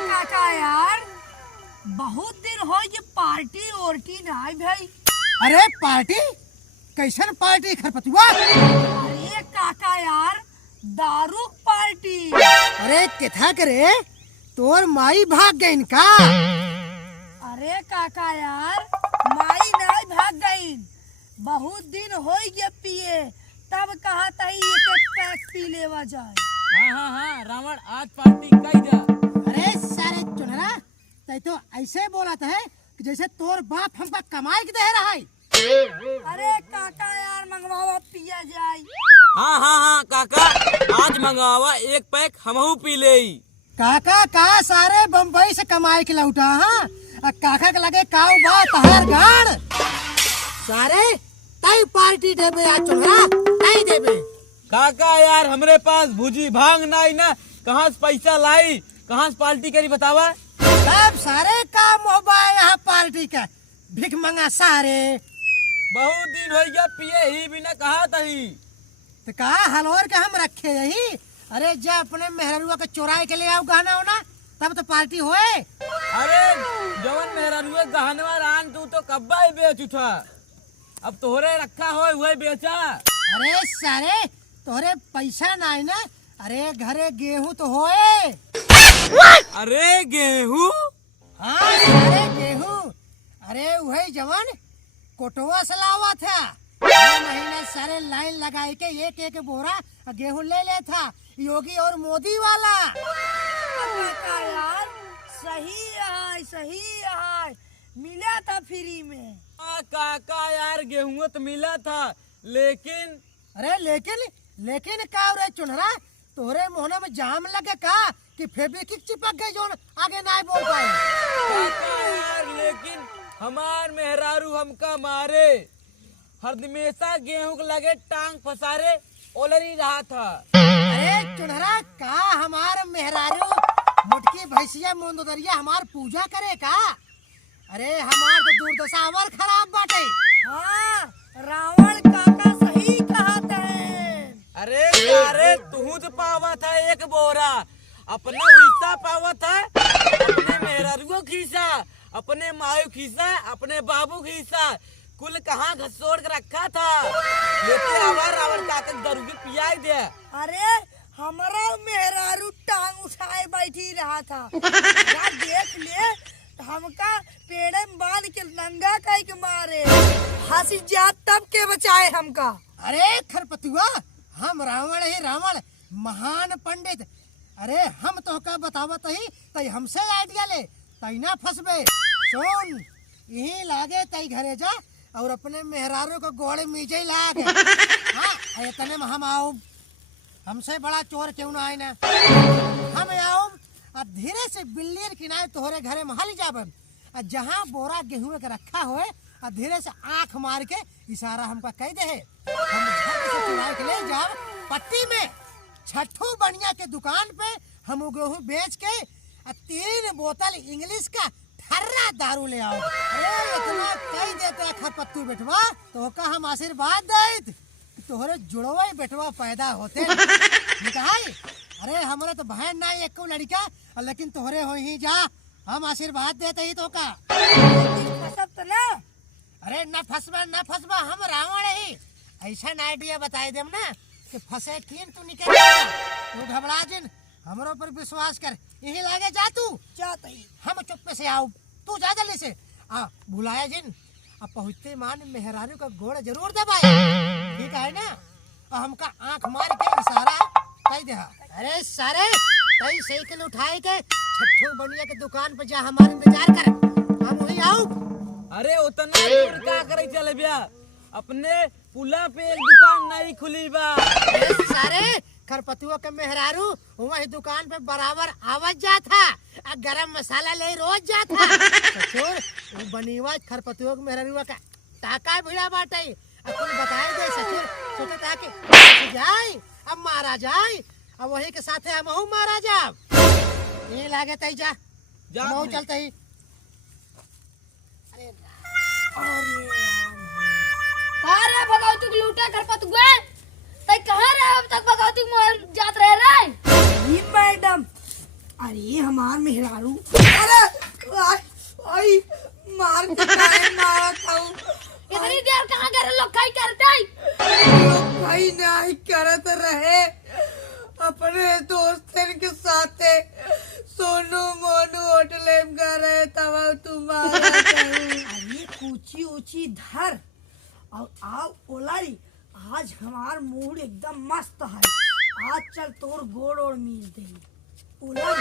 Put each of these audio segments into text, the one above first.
काका यार, बहुत दिन हो ये पार्टी ओर्टी नहीं भाई। अरे पार्टी कैसन पार्टी खरपतुआ? अरे काका यार, दारू पार्टी। अरे केथा करे तोर माई भाग गईन का? अरे काका यार, माई नहीं भाग गई, बहुत दिन हो गए पिए, तब कहा तई एक पैक पी लेवा जाए। हाँ रावण आज पार्टी कई जा। अरे सारे चुनरा तै तो ऐसे बोला है कि जैसे तोर बाप हमका कमाई के दे रहा है। अरे काका यार, मंगवावा पिया जाए। हाँ काका, आज मंगावा एक पैक हमहू पी ले। काका का सारे बम्बई से कमाई के लौटा। हाँ काका के लगे काऊ बा तहार गाड़। सारे तई पार्टी देबे आज चुनरा, नहीं देबे। काका यार हमरे पास भुजी भांग नहीं ना, कहाँ से पैसा लाई, कहाँ से पार्टी करी बतावा। सब सारे काम हो बा यहाँ पार्टी का भिख मंगा सारे। बहुत दिन हो गया पिए ही बिना कहा तही। तो कहा हलौर के हम रखे यही। अरे जा अपने मेहरुआ के चोराए के ले आओ गहना होना, तब तो पार्टी होए। अरे जवन मेहरानुए गहनवा रान तू तो कब्बा ही बेच उठा, अब तोहरे रखा हो वही बेचा। अरे सारे तोरे पैसा नहीं ना। अरे घरे गेहूं तो होए। अरे गेहूं? हाँ सारे गेहूं। अरे वही जवन कोटवा से लावा था, महीना सारे लाइन लगाए के एक एक बोरा गेहूं ले ले था, योगी और मोदी वाला। काका यार, सही है, मिला था फ्री में। हाँ काका यार गेहूं तो मिला था, लेकिन अरे लेकिन का रे चुनरा, तोरे मोहना में जाम लगे का कि फेविक्विक चिपक गई जो आगे नहीं बोल पाए। काका यार लेकिन हमार मेहरारू हमका मारे, हर हमेशा गेहूं के लगे टांग फसारे ओलरी रहा था। अरे चुनरा का हमार मेहरारू मुटकी भैंसिया मोंदोदरिया हमार पूजा करे का? अरे हमार तो दुर्दशा और खराब बाटे। हाँ, रावण काका सही कहा है। अरे तू तो पावा था एक बोरा, अपना हिस्सा पावा था, अपने मेहरारू खीसा, अपने मायू खीसा, अपने बाबू खीसा, कुल कहाँ घसोड़ के रखा था। लेके आवा रावण काका दारू की पियाई दे। अरे हमारा मेहरारू टांग उठाए बैठी रहा था, यार देख ले, हमका पेड़े में बांध के नंगा कह के मारे, हंसी जात तब के बचाए हमका। अरे खरपतुआ, हम रावण ही रावण महान पंडित। अरे हम तो का बतावत ही तई हमसे आइडिया ले, तई ना फंसबे। सुन यही लागे तई घरे जा और अपने मेहरारू को गोड़े मीजे लागे। हाँ इतने में हम आओ, हमसे बड़ा चोर क्यों ना आए ना। हम आओ और धीरे से बिल्ली किनारे तोहरे घरे महल जाबे, और जहाँ बोरा गेहूं के रखा होए और धीरे से आंख मार के इशारा हमका कह दे, हम झट से चुरा के ले जाओ पट्टी में छठू बनिया के दुकान पे, हम गेहूं बेच के 3 बोतल इंग्लिश का ठर्रा दारू ले आओ। अरे इतना कह देते खरपत्तू बेटवा, तो का हम आशीर्वाद देत तोहरे जुड़वा बेटवा पैदा होते निकाय। अरे हमारे तो बहन नहीं एक लड़का, लेकिन तोहरे हो ही जा, हम आशीर्वाद देते ही तो का। फंसब तो ना। अरे न फसबा हम रावण ही ऐसा आइडिया बताए देम ना कि फंसे कीन तू निकल तू घबरा जिन, हमरो पर विश्वास कर। यही लागे जा तू जात ही हम चुप्पे से आओ, तू जा जल्दी से आ बुलाया जिन। अब पहुँचते मान मेहरारू का गोड़ जरूर दबाए, ठीक है ना। और हमका आंख मार के इशारा कह दे। अरे सारे कई साइकिल उठाए के छठू बनिया के दुकान पे जा, हमारे इंतजार कर, हम वही आओ। अरे उतना दूर का करे चले बिया, अपने पुला पे एक दुकान नहीं खुली बा। अरे सारे खरपतुआ के मेहरारू वही दुकान पे बराबर आवत जात था, और गरम मसाला ले रोज जात था। ससुर वो बनीवा खरपतुआ के मेहरारू का टाका भिड़ा बाटे, अब तुम बताए दे ससुर, सोचा था कि जाए अब मारा जाए, अब वही के साथे हम मारा जाब। ये लागे तई जा हम चलते ही। अरे भगवती के लूटा खरपतुआ, तई कहाँ रहे अब तक? भगवती मोर जात रहे रे। जी मैडम, अरे हमार मेहरारू, अरे आई मार के काहे मारत हूँ। इतनी देर कहाँ करे लोग कहीं करते भाई नहीं करत रहे अपने दोस्तन के साथे सोनू मोनू होटल में गए तब तुम्हारा अरे ऊंची ऊंची धर और आओ ओलाई। आज हमार मूड एकदम मस्त है, आज चल तोर गोड़ और मिल दे ओलाई।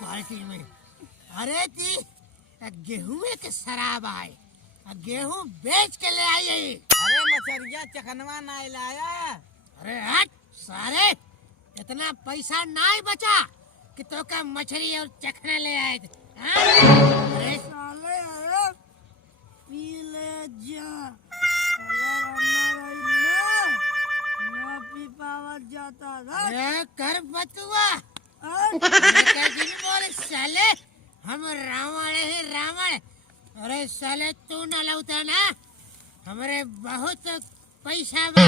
पार्टी में। अरे ती गेहूं के शराब आए, गेहूं बेच के ले आई। अरे मछरिया चखनवा नहीं लाया। अरे हट सारे, इतना पैसा नहीं बचा कि तो का मछली और चखना ले आए थे। अरे साले अरे पी ले जा, अगर हमारा ना पी पावत जाता था। अरे कर बतुआ, हाँ? बोले साले हम रावण है रावण। अरे साले तू न लौटा ना, हमारे बहुत पैसा बा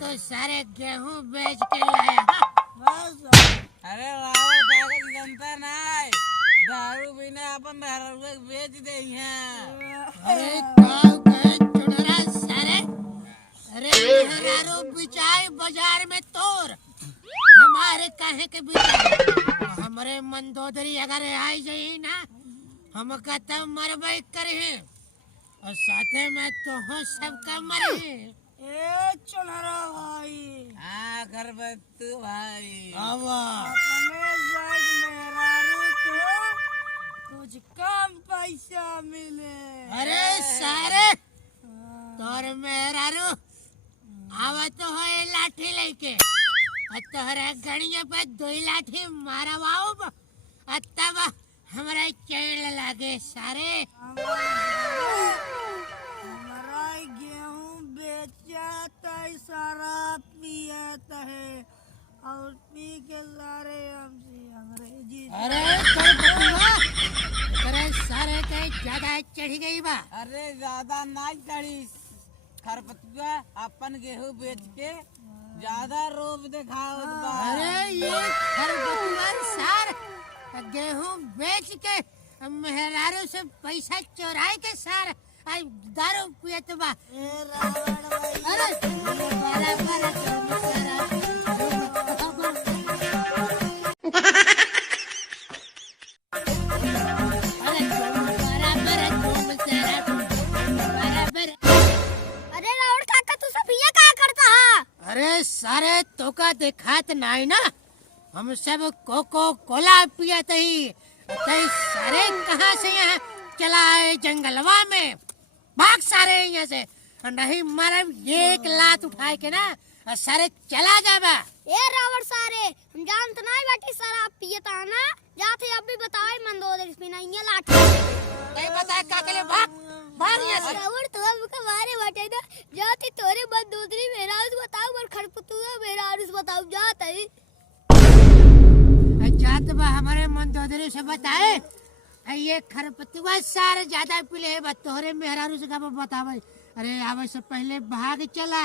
तो सारे गेहूं बेच के लाया। बस अरे रावण कागज जनता नहीं, दारू बिना अपन मेहरा बेच दे हैं। अरे गाँव के चुनरा सारे, अरे मेहरारू बिचाई बाजार में तोर, हमारे काहे के बिचाई। हमारे मंदोदरी अगर आई जाई ना, हम कहता मरबई करे और साथे में तो हो सबका मरे। ए चुनरा भाई, हाँ कर तू भाई। आवा अपने साइड मेहरारू को कुछ कम पैसा मिले। अरे सारे तोर मेहरारू आवा तो है लाठी लेके, और तोहरा गड़िया पे दो लाठी मारवाओ तब हमारा चैन लागे सारे। हमारा गेहूं बेचता है, शराब पियता है और पी के सारे हमसे अंग्रेजी। अरे कर बतुआ, अरे सारे के ज्यादा चढ़ी गई बा। अरे ज्यादा नहीं चढ़ी खरपतुआ, अपन गेहूं बेच के ज्यादा रोब दिखाओ। अरे ये खरबतुआ सार गेहूं बेच के मेहरारू से पैसा चोराए के सार आई दारू पियत बा। अरे बराबर अरे रावण काका तू सब ये क्या करता अरे सारे तो का दिखात नहीं ना, हम सब कोको कोला पियत ही, तई सारे कहाँ से यहाँ चला आए जंगलवा में, भाग सारे यहाँ से, नहीं मारे एक लात उठाए के ना सारे चला जाबा। ए रावण सारे, हम जानते नहीं बेटी शराब पियता ना, जाते अब भी बताए मंदोदरी इसमें नहीं है लाठी। नहीं बताए का के लिए भाग भाग यहाँ से। रावण तो अब का मारे बेटे ना, जाते तोरे मंदोदरी मेरा उस बताओ और खरपतुआ मेरा उस बताओ जाते ही। जात बा हमारे मंदोदरी से बताए, ये खरपतुआ सारे ज्यादा पीले है, तोहरे मेहरारू से का बतावे। अरे आवे से पहले भाग चला।